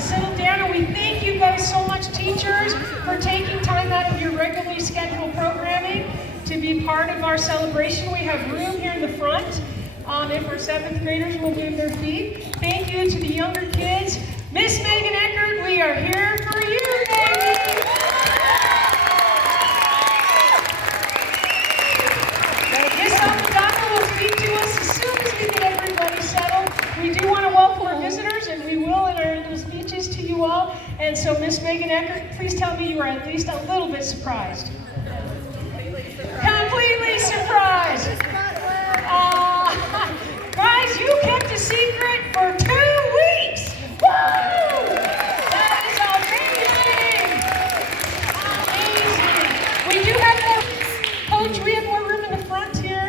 settle down, and we thank you guys so much, teachers, for taking time out of your regularly scheduled programming to be part of our celebration. We have room here in the front. If our 7th graders will move their feet. Thank you to the younger kids. Miss Megan Eckert, we are here for you, baby! Miss Almadonna will speak to us as soon as we get everybody settled. We do want to welcome our visitors, and we will in our little speeches to you all. And so, Miss Megan Eckert, please tell me you are at least a little bit surprised. Completely surprised! Guys, you kept a secret for 2 weeks! Woo! That is amazing! Amazing! We do have more, Coach, we have more room in the front here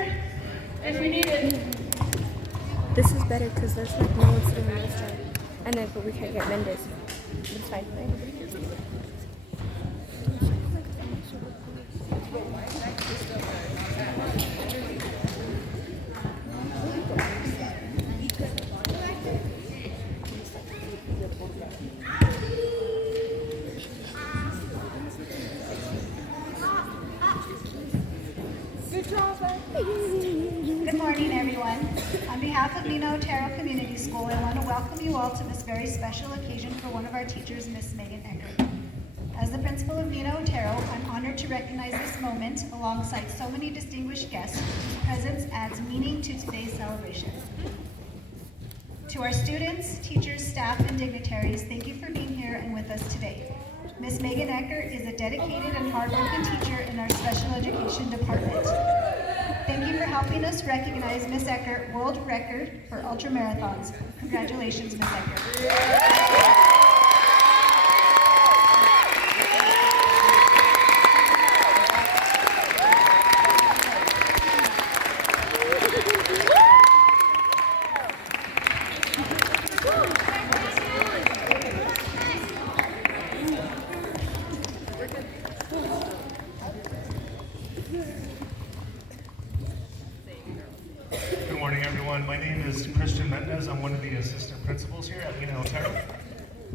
if we need it. This is better because there's like no one sitting on this side. And then, but we can't get Mendes. It's fine, right? Good morning, everyone. On behalf of Nina Otero Community School, I want to welcome you all to this very special occasion for one of our teachers, Miss Megan Eckert. As the principal of Nina Otero, I'm honored to recognize this moment alongside so many distinguished guests whose presence adds meaning to today's celebration. To our students, teachers, staff, and dignitaries, thank you for being here and with us today. Miss Megan Eckert is a dedicated and hardworking teacher in our special education department. Thank you for helping us recognize Miss Eckert world record for ultramarathons. Congratulations, Miss Eckert. My name is I'm one of the assistant principals here at Nina Otero.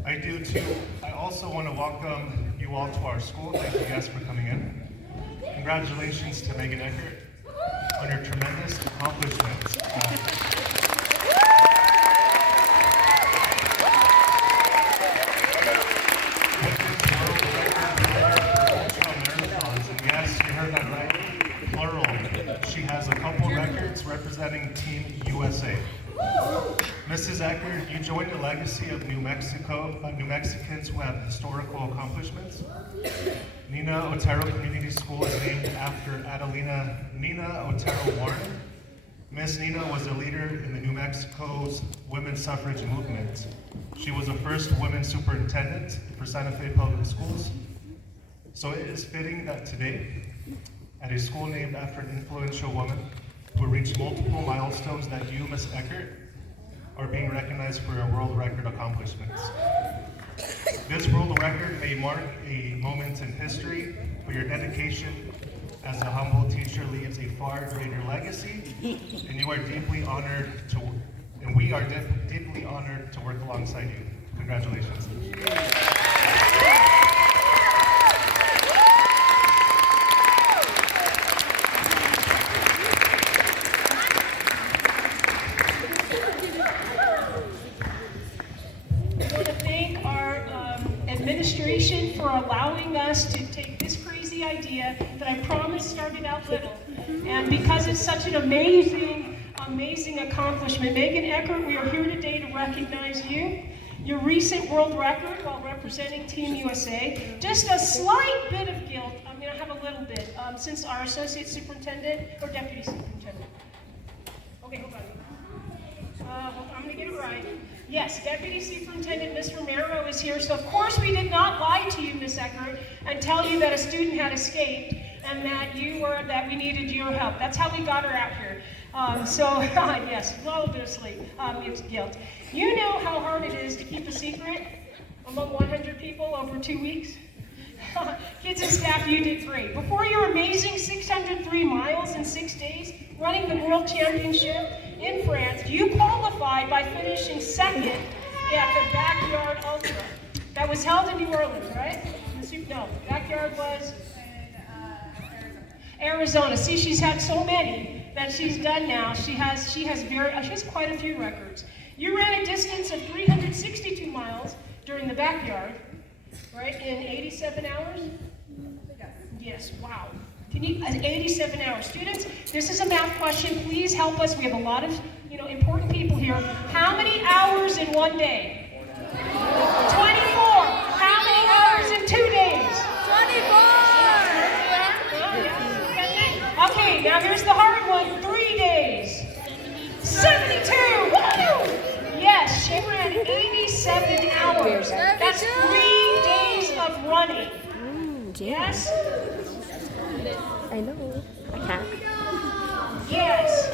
I also want to welcome you all to our school. Thank you guys for coming in. Congratulations to Megan Eckert on her tremendous accomplishments. Ultramarathons, and yes, you heard that right, plural. She has a couple records representing Team USA. Mrs. Eckert, you joined a legacy of New Mexicans who have historical accomplishments. Nina Otero Community School is named after Nina Otero Warren. Miss Nina was a leader in the New Mexico's women's suffrage movement. She was the first women superintendent for Santa Fe Public Schools. So it is fitting that today, at a school named after an influential woman who reached multiple milestones, that you, Miss Eckert, are being recognized for your world record accomplishments. This world record may mark a moment in history, but your dedication as a humble teacher leaves a far greater legacy, and you are deeply honored to, and we are deeply honored to work alongside you. Congratulations. Administration for allowing us to take this crazy idea that I promised started out little. And because it's such an amazing accomplishment, Megan Eckert, we are here today to recognize you, your recent world record while representing Team USA. Just a slight bit of guilt, I'm going to have a little bit, since our associate superintendent, or deputy superintendent. Okay, hold on. I'm going to get it right. Yes, Deputy Superintendent Ms. Romero is here, so of course we did not lie to you, Ms. Eckert, and tell you that a student had escaped and that we needed your help. That's how we got her out here. Yes, a little bit of sleep, it's guilt. You know how hard it is to keep a secret among 100 people over 2 weeks? Kids and staff, you did great. Before your amazing 603 miles in 6 days, running the World Championship in France, you qualified by finishing second at the Backyard Ultra. was held in New Orleans, right? No, backyard was Arizona. See, she's had so many that she's done now. She has quite a few records. You ran a distance of 362 miles during the backyard, right? In 87 hours? Yes, wow. 87 hours. Students, this is a math question. Please help us. We have a lot of, important people here. How many hours in one day? 24. How many hours in 2 days? 24. Okay, now here's the hard one. 3 days. 72. Woo! Yes, she ran 87 hours. That's 3 days of running. Yes? I know. I can't. Yes.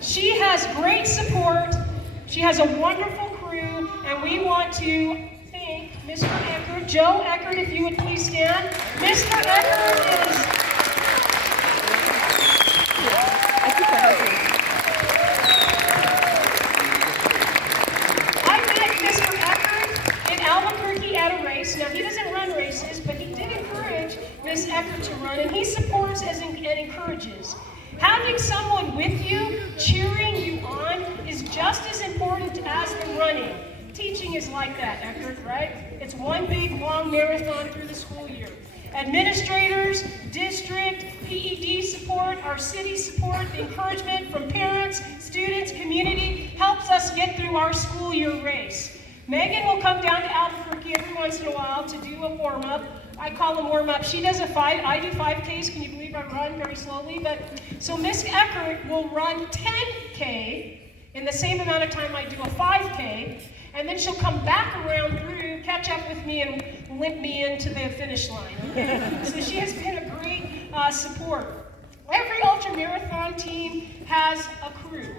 She has great support. She has a wonderful crew, and we want to thank Mr. Eckert. Joe Eckert, if you would please stand. Mr. Eckert is... I met Mr. Eckert in Albuquerque at a race. Now, he doesn't run races, but he did encourage Miss Eckert to run, and he supports and encourages. Having someone with you, cheering you on, is just as important as the running. Teaching is like that, Eckert, right? It's one big, long marathon through the school year. Administrators, district, PED support, our city support, the encouragement from parents, students, community helps us get through our school year race. Megan will come down to Albuquerque every once in a while to do a warm-up. I call them warm-up. She does a 5, I do 5Ks. Can you believe I run very slowly? So Miss Eckert will run 10K in the same amount of time I do a 5K, and then she'll come back around through, catch up with me, and limp me into the finish line. Okay? So she has been a great support. Every ultramarathon team has a crew.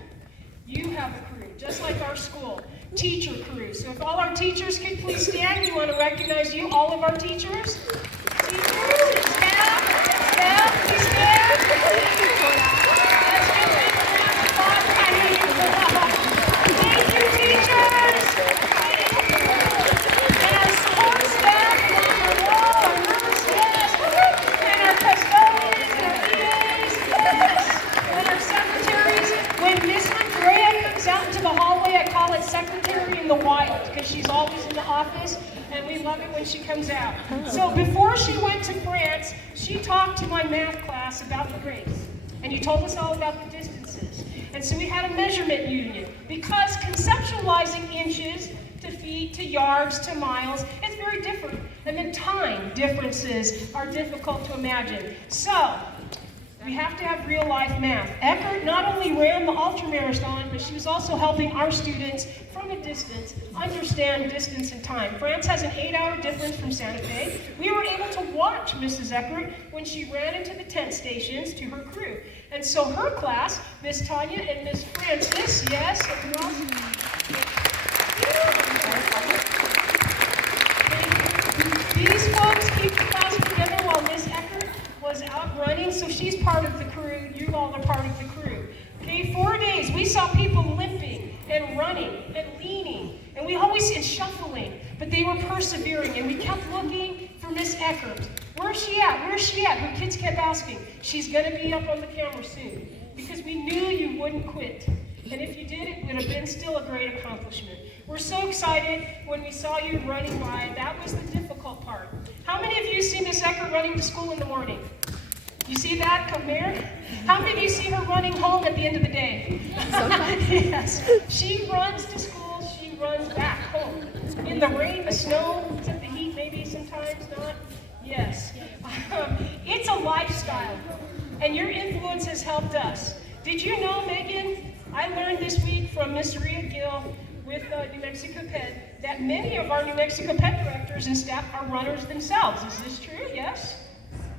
You have a crew, just like our school. Teacher crew. So if all our teachers could please stand, we want to recognize you, all of our teachers. Teachers, staff, please stand. Let's give them a round of applause. Thank you, teachers. And our support staff, and our wall, our nurse desk, and our custodians, and our EAs, yes, and our secretaries. When Miss Andrea comes out into the hallway, I call it Secretary in the Wild, because she's always in the office, and we love it when she comes out. So before she went to France, she talked to my math class about the race, and you told us all about the distances. And so we had a measurement union, because conceptualizing inches to feet, to yards, to miles, it's very different. And then time differences are difficult to imagine. So, we have to have real-life math. Eckert not only ran the ultramarathon, but she was also helping our students from a distance understand distance and time. France has an 8-hour difference from Santa Fe. We were able to watch Mrs. Eckert when she ran into the tent stations to her crew. And so her class, Miss Tanya and Miss Francis, yes, these folks keep the class together while Miss Eckert was out running, so she's part of the crew, you all are part of the crew. Okay, 4 days, we saw people limping and running and leaning, and we always said shuffling, but they were persevering, and we kept looking for Miss Eckert. Where's she at? Where's she at? Her kids kept asking. She's gonna be up on the camera soon, because we knew you wouldn't quit. And if you did, it would have been still a great accomplishment. We're so excited when we saw you running by. That was the difficult part. How many of you see Miss Eckert running to school in the morning? You see that? Come here. How many of you see her running home at the end of the day? Yes. She runs to school, she runs back home. In the rain, the snow, the heat maybe sometimes not. Yes. It's a lifestyle, and your influence has helped us. Did you know, Megan, I learned this week from Miss Ria Gill with New Mexico Pet that many of our New Mexico Pet directors and staff are runners themselves. Is this true? Yes?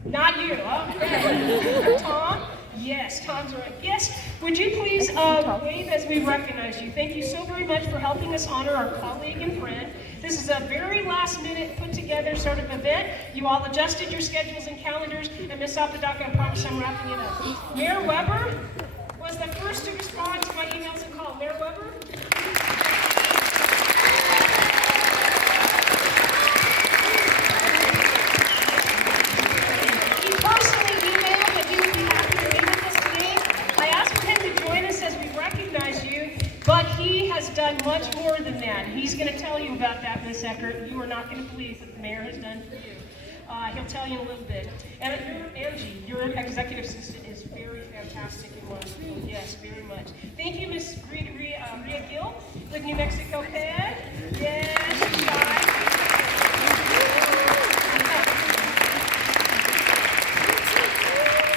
Not you, okay. Tom? Yes, Tom's right. Yes, would you please wave as we recognize you? Thank you so very much for helping us honor our colleague and friend. This is a very last minute put together sort of event. You all adjusted your schedules and calendars, and Ms. Apodaca, I promise I'm wrapping it up. Mayor Weber was the first to respond to my emails and call. Mayor Weber? about that, Miss Eckert. You are not going to believe what the mayor has done for you. He'll tell you in a little bit. And Angie, your executive assistant is very fantastic and wonderful. Yes, very much. Thank you, Miss Ria Gill with New Mexico Ped. Yes, she's shy.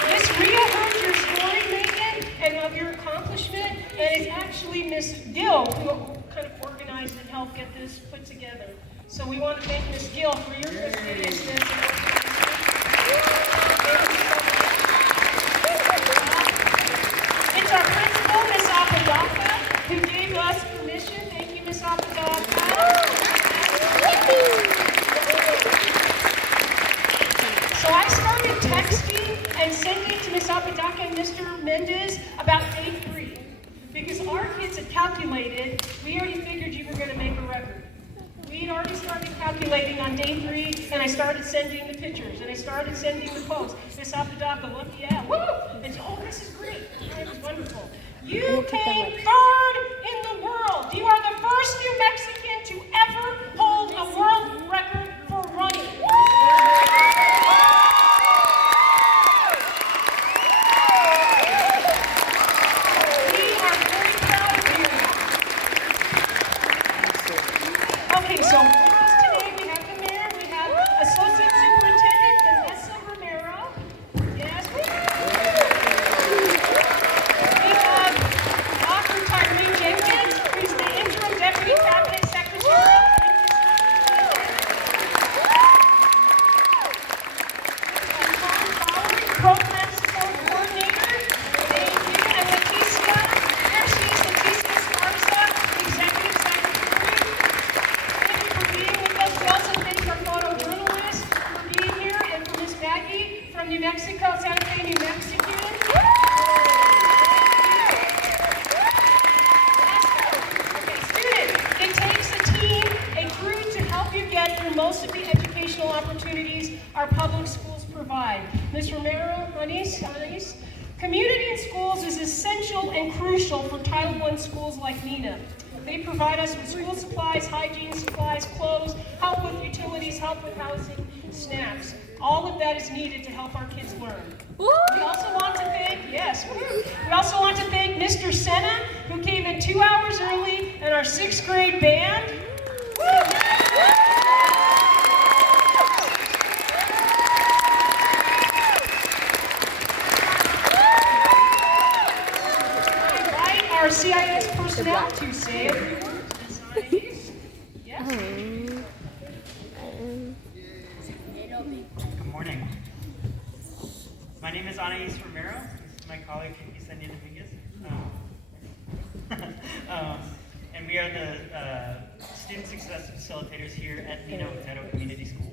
Miss Ria heard your story, Megan, and of your accomplishment, and it's actually Miss Gill who kind of organized and helped get this put together. So we want to thank Miss Gill for your fastidiousness. It's our principal, Miss Apodaca, who gave us permission. Thank you, Miss Apodaca. So I started texting and sending to Miss Apodaca and Mr. Mendez about day 3. Because our kids had calculated, we already figured you were going to make a record. We had already started calculating on day 3, and I started sending the pictures, and I started sending the posts. Miss Apodaca, look, yeah, woo! And oh, this is great. It was wonderful. You came 3rd in the world. You are the first New Mexican to ever hold a world record for running. Okay, so with us today, we have the mayor, we have Associate Superintendent Vanessa Romero. Yes. We have Dr. Tyree Jenkins, who's the interim deputy cabinet secretary. Program support coordinator. Thank you. And Leticia, here she is, Leticia Esparza, executive secretary. For being with us. We also thank our photojournalist for being here, and for Miss Maggie from New Mexico, Santa Fe, New Mexico. Okay, students, it takes a team, a crew to help you get through most of the educational opportunities our public schools provide. Ms. Romero, Anis, community in schools is essential and crucial for Title I schools like Nina. They provide us with school supplies, hygiene supplies, clothes, help with utilities, help with housing, snacks. All of that is needed to help our kids learn. We also want to thank, we also want to thank Mr. Senna, who came in 2 hours early, and our 6th grade band. Our CIS personnel to say a few words. Yes. Good morning. My name is Anais Romero. This is my colleague, Yesenia Dominguez. And we are the student success facilitators here at Nino Otero Community School.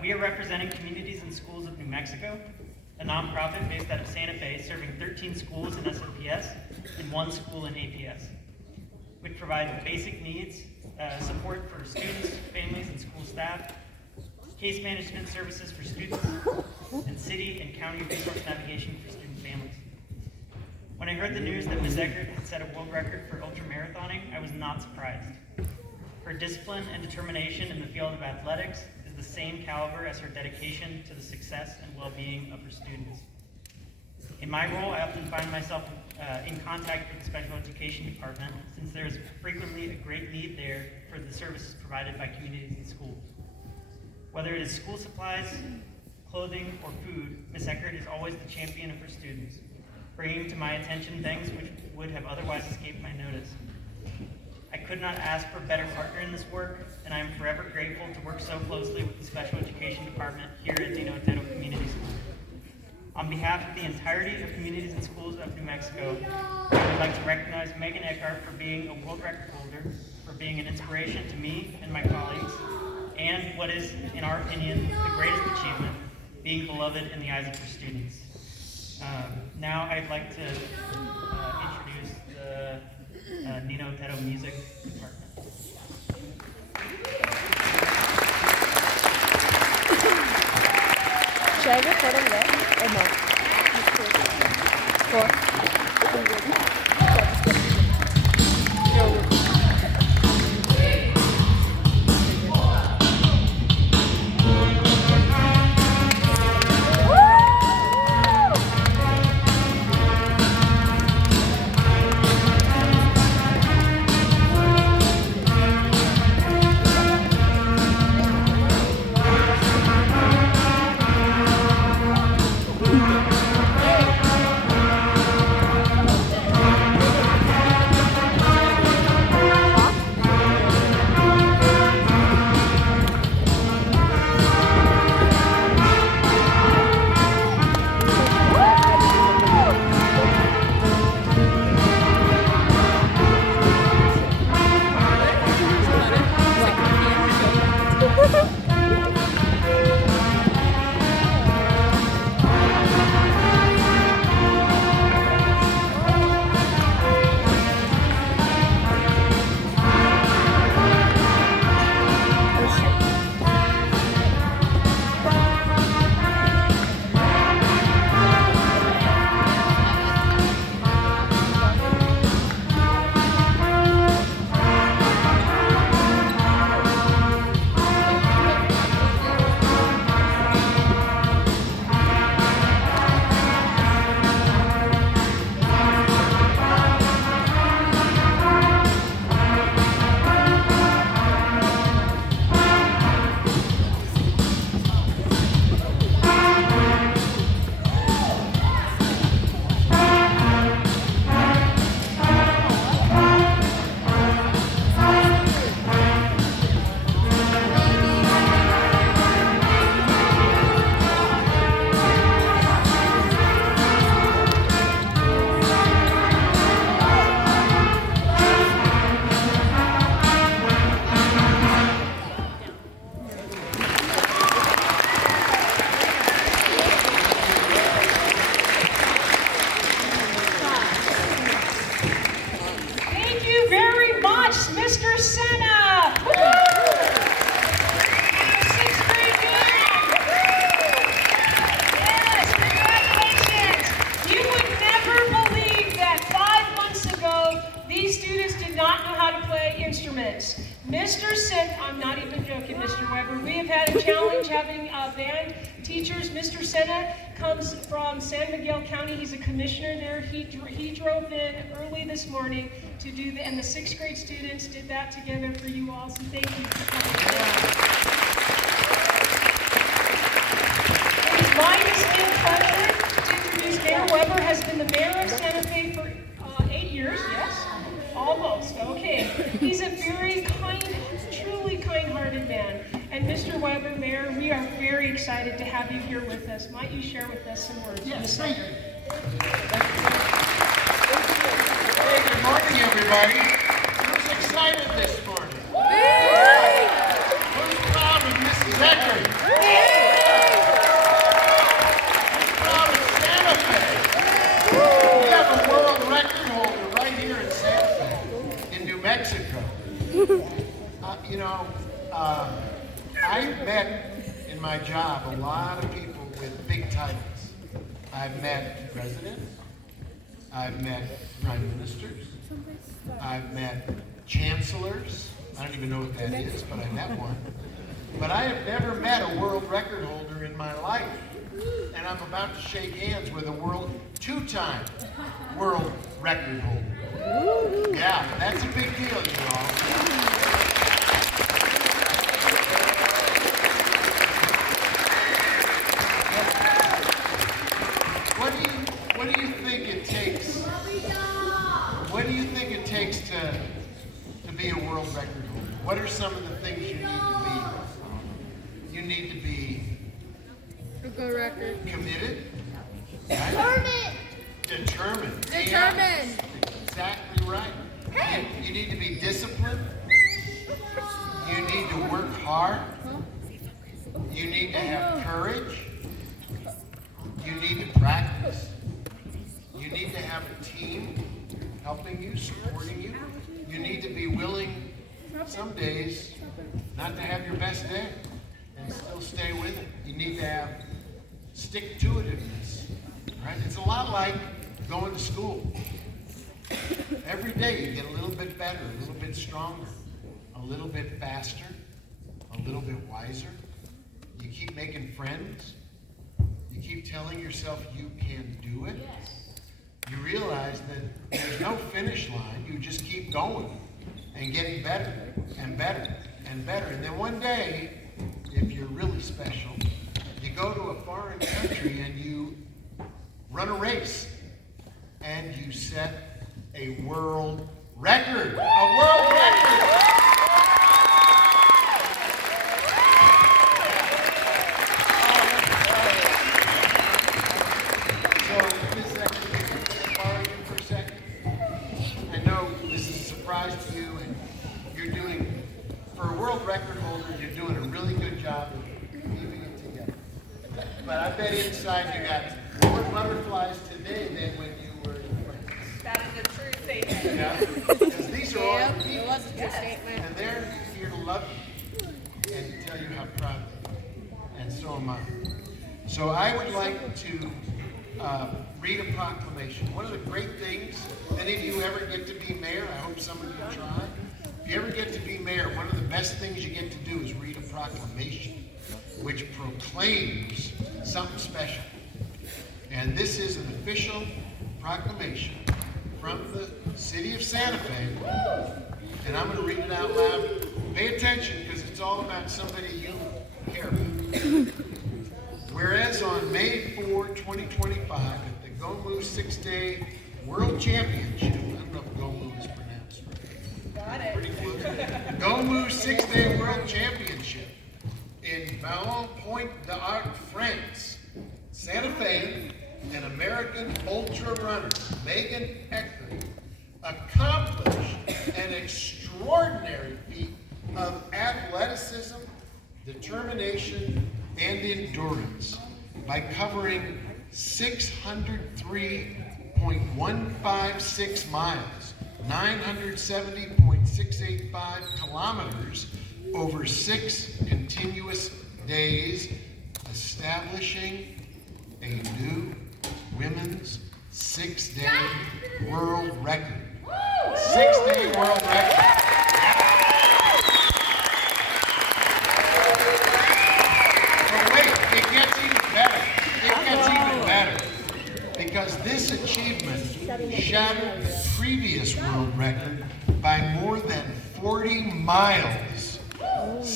We are representing communities and schools of New Mexico, a nonprofit based out of Santa Fe, serving 13 schools in SOPS and 1 school in APS, which provides basic needs, support for students, families, and school staff, case management services for students, and city and county resource navigation for student families. When I heard the news that Ms. Eckert had set a world record for ultramarathoning, I was not surprised. Her discipline and determination in the field of athletics is the same caliber as her dedication to the success and well-being of her students. In my role, I often find myself in contact with the special education department, since there is frequently a great need there for the services provided by communities and schools. Whether it is school supplies, clothing, or food, Ms. Eckert is always the champion of her students, bringing to my attention things which would have otherwise escaped my notice. I could not ask for a better partner in this work, and I am forever grateful to work so closely with the Special Education Department here at Nino Otero Community School. On behalf of the entirety of communities and schools of New Mexico, I would like to recognize Megan Eckert for being a world record holder, for being an inspiration to me and my colleagues, and what is, in our opinion, the greatest achievement, being beloved in the eyes of her students. Now I'd like to introduce the Nino Otero Music Department. Should I record over there or no? Four. 100%, I'm not even joking, Mr. Weber. We have had a challenge having band teachers. Mr. Senna comes from San Miguel County. He's a commissioner there. He drove in early this morning to do and the 6th grade students did that together for you all, so thank you for coming. It is my distinct pleasure to introduce Mayor Weber. Has been the mayor of Santa Fe for 8 years, yes? Almost, okay. He's a very kind, truly kind-hearted man. And Mr. Weber, Mayor, we are very excited to have you here with us. Might you share with us some words? Yes, thank you. Hey, good morning, everybody. Who's excited this morning? Who's proud of Mrs. Eckert? Who's proud of Santa Fe? We have a world record holder right here in Santa Fe, in New Mexico. I've met in my job a lot of people with big titles. I've met presidents, I've met prime ministers, I've met chancellors. I don't even know what that is, but I met one. But I have never met a world record holder in my life. And I'm about to shake hands with a two-time world record holder. Yeah, that's a big deal, you all. What do you think it takes? What do you think it takes to be a world record holder? What are some of the things you need to be? You need to be A good record. committed, right? Determined. Determined. Exactly right. You need to be disciplined. You need to work hard. You need to have courage. You need to practice. You need to have a team helping you, supporting you. You need to be willing some days not to have your best day and still stay with it. You need to have stick-to-itiveness, right? It's a lot like going to school. Every day you get a little bit better, a little bit stronger, a little bit faster, a little bit wiser. You keep making friends. You keep telling yourself you can do it. You realize that there's no finish line. You just keep going and getting better and better and better. And then one day, if you're really special, you go to a foreign country and you run a race and you set a world record. A world record! To you, and you're doing, for a world record holder, you're doing a really good job of keeping it together. But I bet inside you got more butterflies today than when you were in France. That is a true statement. Yeah, because these are all your It people, was a true statement. and they're here to love you and tell you how proud they are, and so am I. So I would like to read a proclamation. One of the great things, any of you ever get to be mayor, I hope some of you try. If you ever get to be mayor, one of the best things you get to do is read a proclamation which proclaims something special. And this is an official proclamation from the city of Santa Fe. And I'm going to read it out loud. Pay attention, because it's all about somebody you care about. Whereas on May 4, 2025, at the Gomu 6-Day World Championship, I don't know if Gomu is pronounced right. Got it. Pretty close. Gomu 6-Day World Championship in Ballon Point d'Arc, France, Santa Fe, an American ultra runner, Megan Eckert, accomplished an extraordinary feat of athleticism, determination, and endurance by covering 603.156 miles, 970.685 kilometers over 6 continuous days, establishing a new women's 6-day world record. 6-day world record.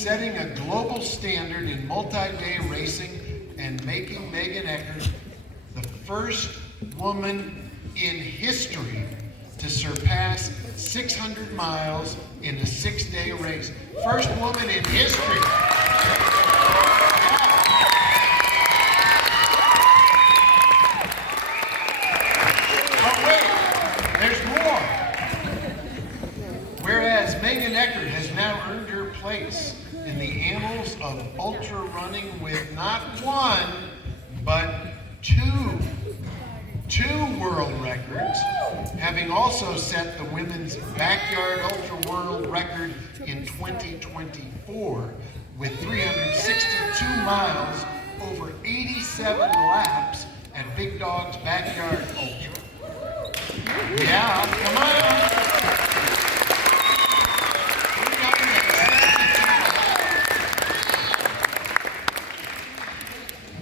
setting a global standard in multi-day racing and making Megan Eckert the first woman in history to surpass 600 miles in a 6-day race. First woman in history. But wait, there's more. Whereas Megan Eckert has now earned her place in the annals of ultra running with not one, but two world records, having also set the women's backyard ultra world record in 2024 with 362 miles over 87 laps at Big Dog's Backyard Ultra. Yeah, come on. 362.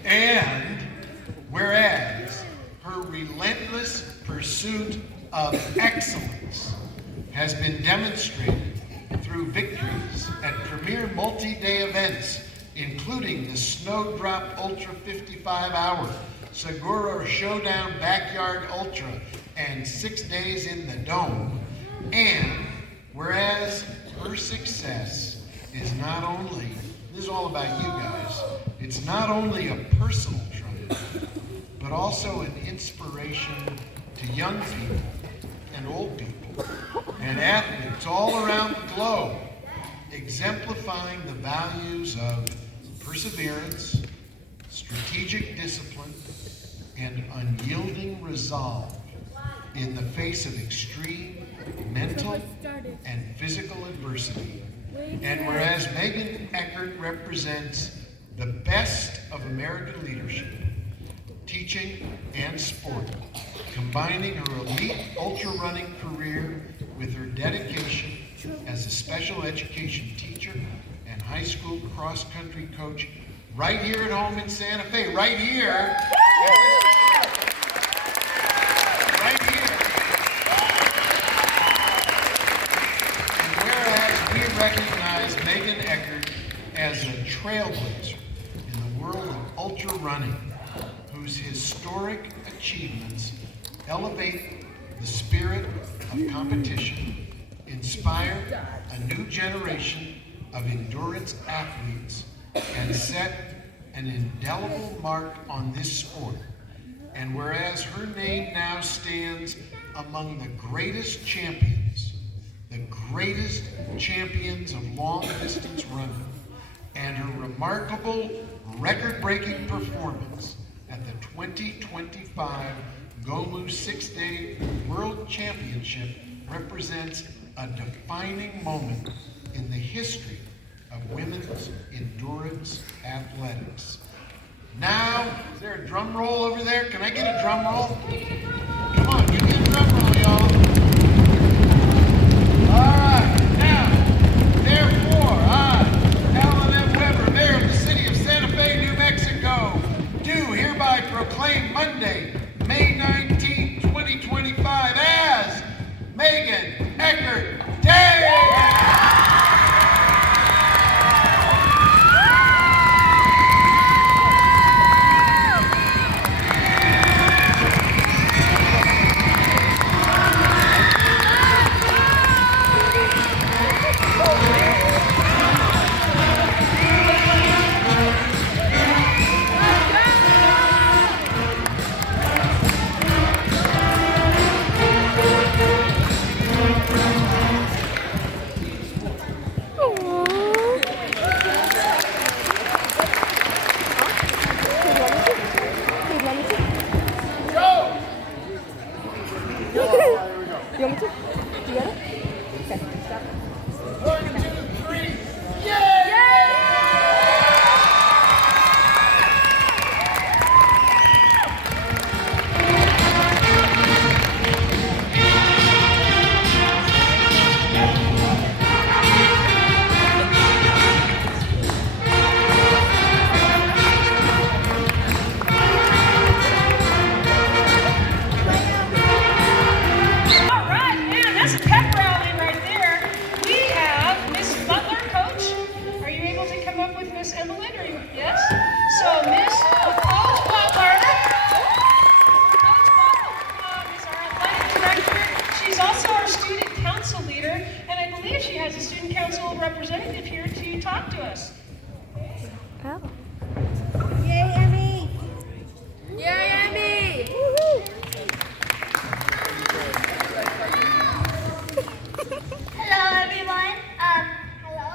And whereas her relentless pursuit of excellence has been demonstrated through victories at premier multi-day events, including the Snowdrop Ultra 55-hour, Seguro Showdown Backyard Ultra, and 6 days in the Dome. And whereas her success is not only, this is all about you guys, it's not only a personal triumph, but also an inspiration to young people and old people and athletes all around the globe, exemplifying the values of perseverance, strategic discipline, and unyielding resolve in the face of extreme mental and physical adversity. And whereas Megan Eckert represents the best of American leadership, teaching and sport, combining her elite ultra running career with her dedication as a special education teacher and high school cross-country coach right here at home in Santa Fe, right here. Right here. And whereas we recognize Megan Eckert as a trailblazer in the world of ultra running, whose historic achievements elevate the spirit of competition, inspire a new generation of endurance athletes, and set an indelible mark on this sport. And whereas her name now stands among the greatest champions of long-distance running, and her remarkable record-breaking performance at the 2025 Golu 6-Day World Championship represents a defining moment in the history of women's endurance athletics. Now, is there a drum roll over there? Can I get a drum roll? Come on, give me a drum roll, y'all. All right, now, therefore, I, Alan M. Weber, Mayor of the City of Santa Fe, New Mexico, do hereby proclaim Monday, May 19, 2025 as Megan Eckert Day! Miss Emily, yes? So Miss Coach Butler is our athletic director. She's also our student council leader, and I believe she has a student council representative here to talk to us. Oh. Yay, Emmy! Yay, Emmy! Hello, everyone. Hello.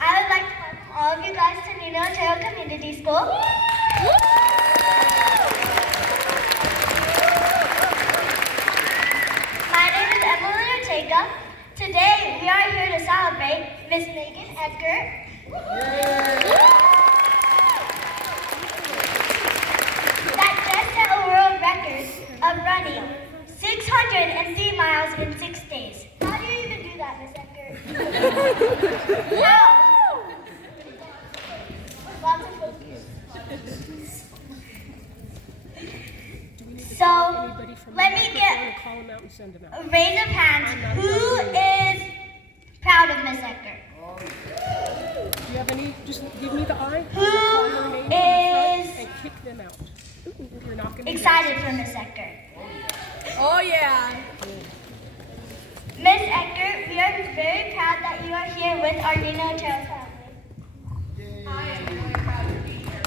I would like to welcome all of you guys to Nino Otero Community School. My name is Emily Ortega. Today, we are here to celebrate Miss Megan Eckert. That just set a world record of running 603 miles in 6 days. How do you even do that, Miss Eckert? How? Lots of focus. So, let me get a raise of hands. Who is proud of Miss Eckert? Do you have any? Just give me the eye. Who is And kick them out. You're not going to excited for Miss Eckert? Oh, yeah. Miss Eckert, we are very proud that you are here with our Nino Otero family. I am really proud to be here.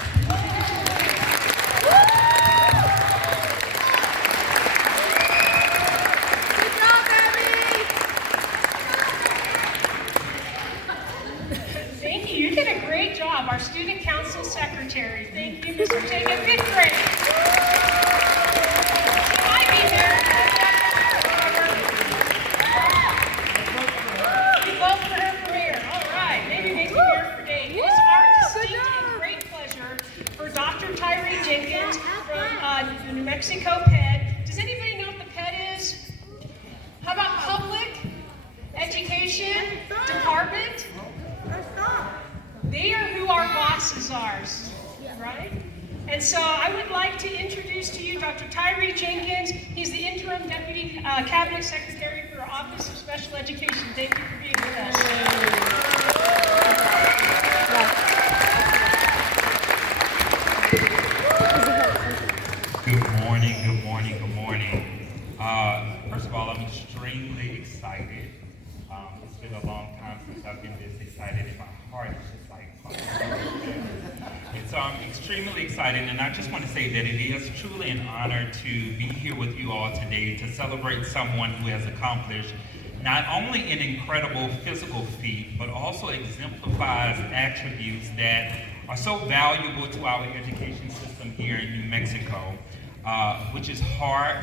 Good job, Emmy! Thank you. You did a great job. Our student council secretary. Thank you, Mr. Ortega. Fifth grade. She might be here. We vote for her for mayor. All right. Maybe make her mayor for day. It is our distinct and great pleasure for Dr. Tyree Jenkins from the New Mexico PED. Does anybody know what the PED is? How about Public Education Department? They are who our bosses are, right? And so I would like to introduce to you Dr. Tyree Jenkins. He's the interim deputy cabinet secretary for our Office of Special Education. Thank you for being with us. Good morning, good morning, good morning. First of all, I'm extremely excited. It's been a long time since I've been this excited, and my heart is just like so I'm extremely excited, and I just want to say that it is truly an honor to be here with you all today to celebrate someone who has accomplished not only an incredible physical feat, but also exemplifies attributes that are so valuable to our education system here in New Mexico, which is heart,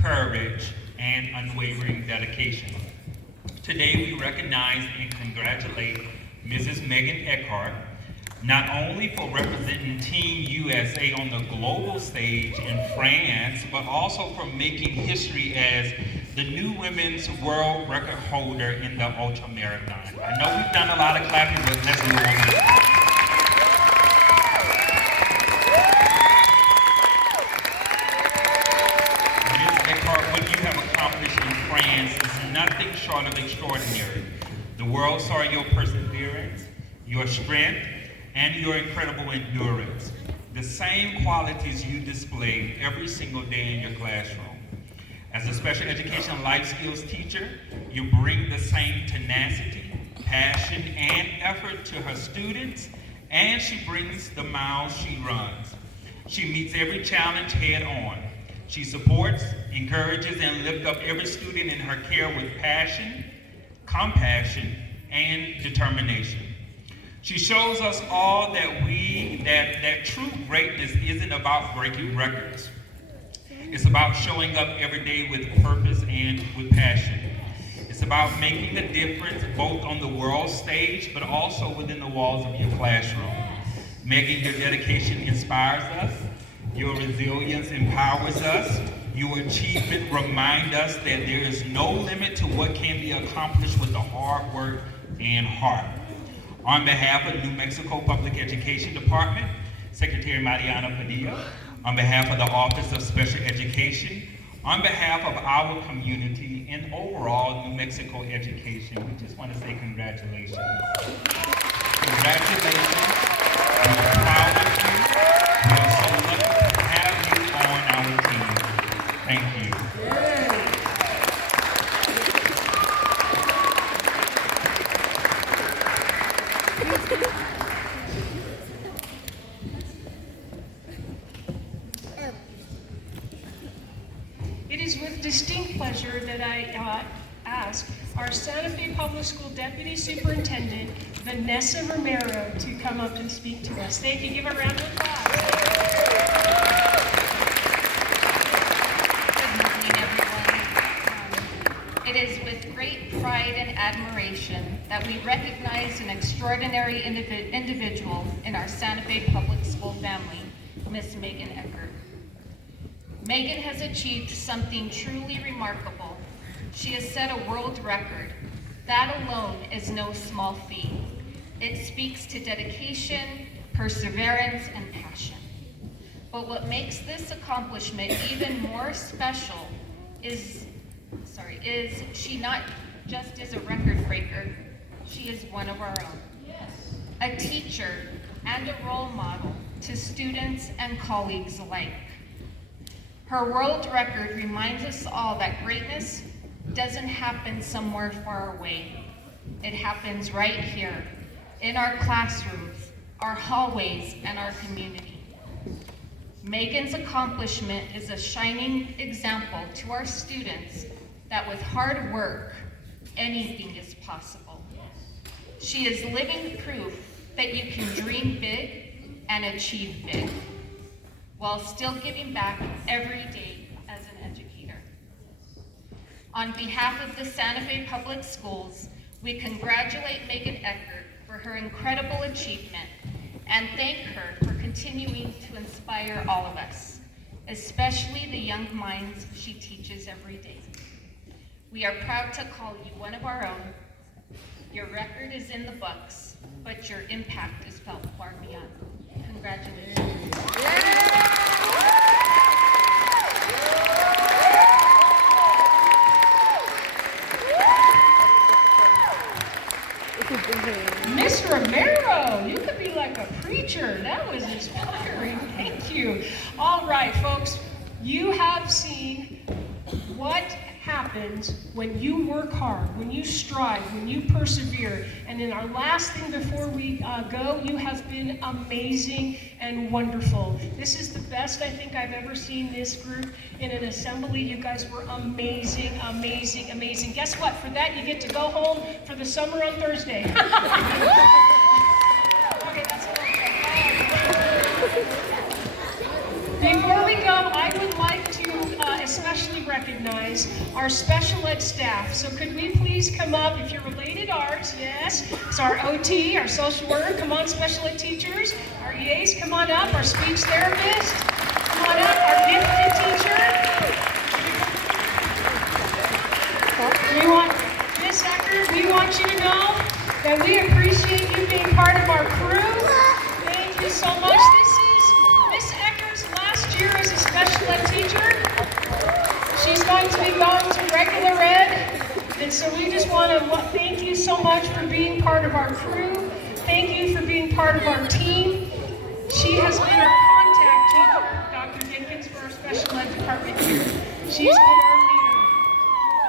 courage, and unwavering dedication. Today we recognize and congratulate Mrs. Megan Eckert, not only for representing Team USA on the global stage in France, but also for making history as the new women's world record holder in the ultramarathon. I know we've done a lot of clapping, but let's do one more. Ms. Eckert, what you have accomplished in France is nothing short of extraordinary. The world saw your perseverance, your strength, and your incredible endurance. The same qualities you display every single day in your classroom. As a special education life skills teacher, you bring the same tenacity, passion, and effort to her students, and she brings the miles she runs. She meets every challenge head on. She supports, encourages, and lifts up every student in her care with passion, compassion, and determination. She shows us all that true greatness isn't about breaking records. It's about showing up every day with purpose and with passion. It's about making a difference both on the world stage, but also within the walls of your classroom. Megan, your dedication inspires us. Your resilience empowers us. Your achievement reminds us that there is no limit to what can be accomplished with the hard work and heart. On behalf of New Mexico Public Education Department, Secretary Mariana Padilla, on behalf of the Office of Special Education, on behalf of our community and overall New Mexico education, we just want to say congratulations. Congratulations. We're proud of you. We are so lucky to have you on our team. Thank you. It is with distinct pleasure that I ask our Santa Fe Public School Deputy Superintendent, Vanessa Romero, to come up and speak to us. Thank you. Give a round of applause. Good morning, everyone. It is with great pride and admiration that we recognize an extraordinary individual in our Santa Fe Public School family, Miss Megan Eckert. Megan has achieved something truly remarkable. She has set a world record. That alone is no small feat. It speaks to dedication, perseverance, and passion. But what makes this accomplishment even more special is she not just is a record breaker, she is one of our own. A teacher and a role model to students and colleagues alike. Her world record reminds us all that greatness doesn't happen somewhere far away. It happens right here, in our classrooms, our hallways, and our community. Megan's accomplishment is a shining example to our students that with hard work, anything is possible. She is living proof that you can dream big and achieve big, while still giving back every day as an educator. On behalf of the Santa Fe Public Schools, we congratulate Megan Eckert for her incredible achievement and thank her for continuing to inspire all of us, especially the young minds she teaches every day. We are proud to call you one of our own. Your record is in the books, but your impact is felt far beyond. Congratulations. Miss Romero, you could be like a preacher. That was inspiring. Thank you. All right, folks, you have seen what happens when you work hard, when you strive, when you persevere. And in our last thing before we go, you have been amazing and wonderful. This is the best I think I've ever seen this group in an assembly. You guys were amazing, amazing, amazing. Guess what? For that, you get to go home for the summer on Thursday. Okay, that's all okay. Before we go, I would like to especially recognize our special ed staff. So could we please come up, if you're related arts, yes. It's our OT, our social worker, come on, special ed teachers. Our EAs, come on up. Our speech therapist, come on up. Our gifted teacher. We want, Miss Eckert, we want you to know that we appreciate you being part of our crew. Thank you so much. This is Miss Eckert's last year as a special ed teacher. She's going to be going to regular ed, and so we just want to thank you so much for being part of our crew. Thank you for being part of our team. She has been our contact teacher, Dr. Dinkins, for our special ed department here. She's been our leader.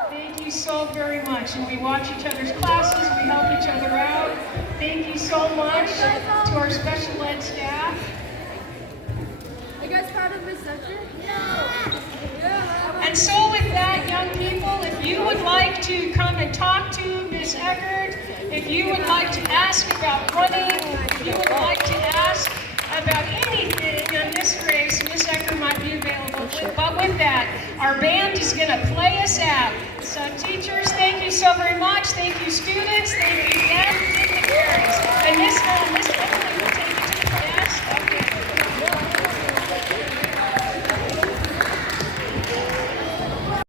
Thank you so very much, and we watch each other's classes, we help each other out. Thank you so much to our special ed staff. Are you guys proud of Miss Eckert? And so with that, young people, if you would like to come and talk to Miss Eckert, if you would like to ask about running, if you would like to ask about anything in this race, Miss Eckert might be available. But with that, our band is going to play us out. So teachers, thank you so very much. Thank you, students. Thank you,